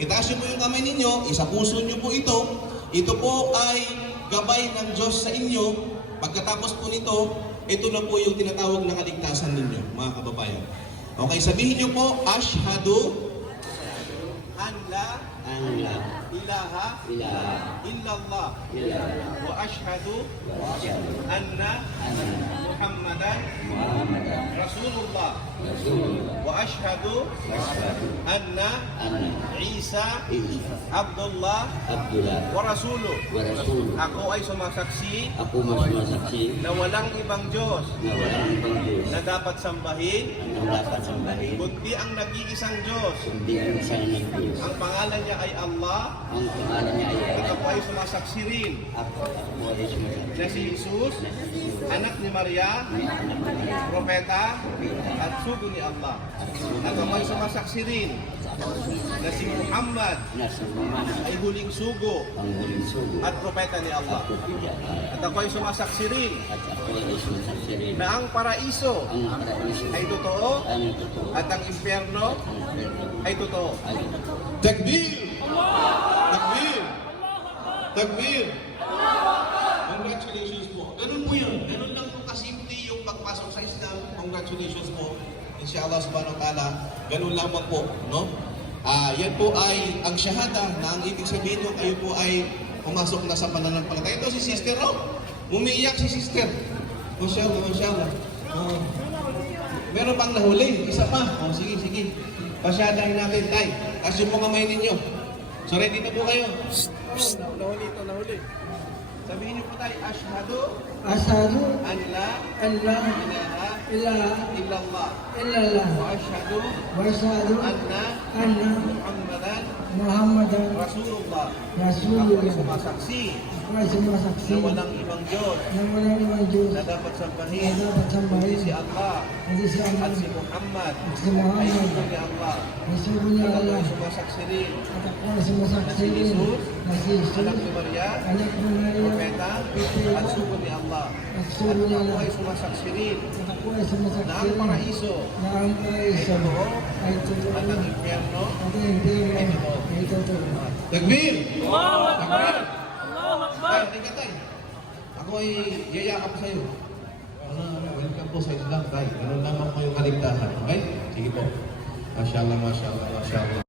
Itaas niyo po yung kamay ninyo, isa puso niyo po ito. Ito po ay gabay ng Diyos sa inyo. Pagkatapos po nito, ito na po yung tinatawag na kaligtasan ninyo, mga kababayan. Okay, sabihin niyo po, Ashhadu an la ilaha illallah wa ashhadu anna Muhammadan Rasulullah wa ashhadu anna Isa Abdullah wa Rasuluh. Ako ay sumasaksi na walang ibang Diyos na dapat sambahin kundi ang nag-iisang Diyos. Ang pangalan niya ay Allah. At ako ay sumasaksi rin na si Jesus, anak ni Maria, propeta at sugo ni Allah. At ako ay sumasaksi rin na si Muhammad ay huling sugo at propeta ni Allah. At ako ay sumasaksi rin na ang paraiso ay totoo at ang impyerno ay totoo. Takbir! Takbir! Takbir! Congratulations po. Ganun po yun. Ganun lang po kasimple yung pagpasok sa Islam. Congratulations po. Inshallah subhanahu wa ta'ala. Ganun lamang po. No? Yan po ay ang syahada na ang ibig sabihin nyo kayo po ay pumasok na sa pananampalataya. Ito si sister, no? Umiiyak si sister. Mashallah, mashallah. Meron pang nahuli. Isa pa. Sige, sige. Pasyadahin natin, tay. As yung mga kamay ninyo. So, ready na po kayo? Nahuli ito, nahuli. Sabihin niyo po tayo, Ashhadu an la ilaha illallah wa ashhadu anna Muhammadan Rasulullah. Ako ay sumasaksi na walang ibang Diyos na dapat sambahin kundi si Allah at si Muhammad ay sugo ni Allah. At ako ay sumasaksi rin na si Jesus, anak ni Maria, propeta at sugo ni Allah. At ako ay sumasaksi rin na ang paraiso ay totoo at ang impyerno ay totoo. Takbir! Takbir! Tay, tingnan tay. Ako ay yayakap sa'yo. Welcome po sa Islam, tay. Ganun naman po yung kaligtasan. Okay? Sige po. Mashallah, mashallah, mashallah.